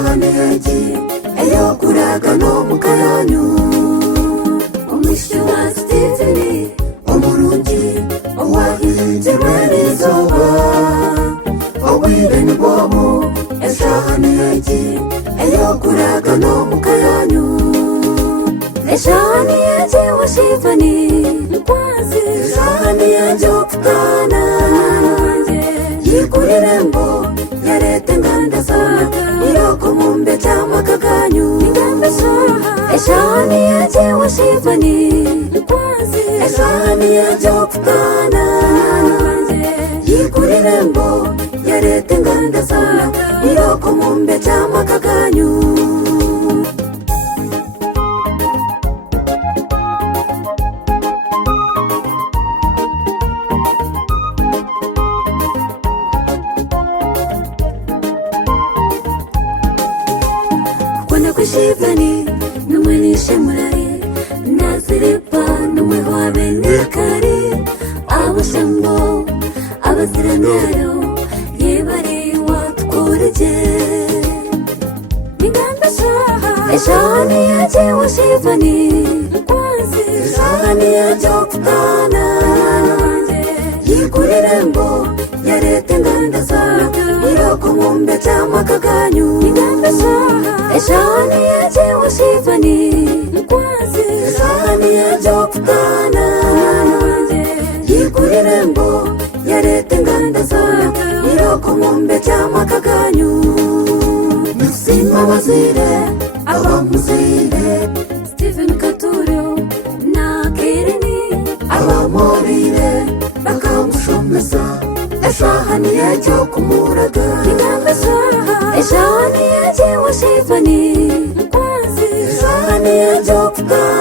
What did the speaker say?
eshahani yeji eyo kuraga no mukayanyu umwishi wa Steveni omurungi owahinzirwe n'izuba obwire ni bwobu eshahani yeji eyo kuraga no mukayanyu eshahani yeji wa Steveni nkwazi eshahani yeji okutana yikurire-mbo yarete ngandasana iroko mumbe cyamaka kanyu eshahani yeji wa Steveni nkwazi eshahani yeji okutana yikurire-mbo yarete ngandasana iroko mumbe cyamaka kanyu Steveni numwenishe murari naziripa numweho benekari abashambo abaziranayo yebari watkoreje ningamba shaha eshahani yeji wa Steveni nkwazi eshahani yeji okutana yikurire-mbo yarete ngandasana iroko mumbe cyamaka kanyu ningamba shaha eshahani yeji wa Steveni nkwazi eshahani yeji okutana yikurire-mbo yarete ngandasana iroko mumbe cyamaka kanyu musima wazire abamuzire Stephen Katurio na Kireni abamurire bakamushomesa eshahani yeji okumuraga ningamba shaha eshahani yeji wa Steveni nkwazi eshahani yeji okutana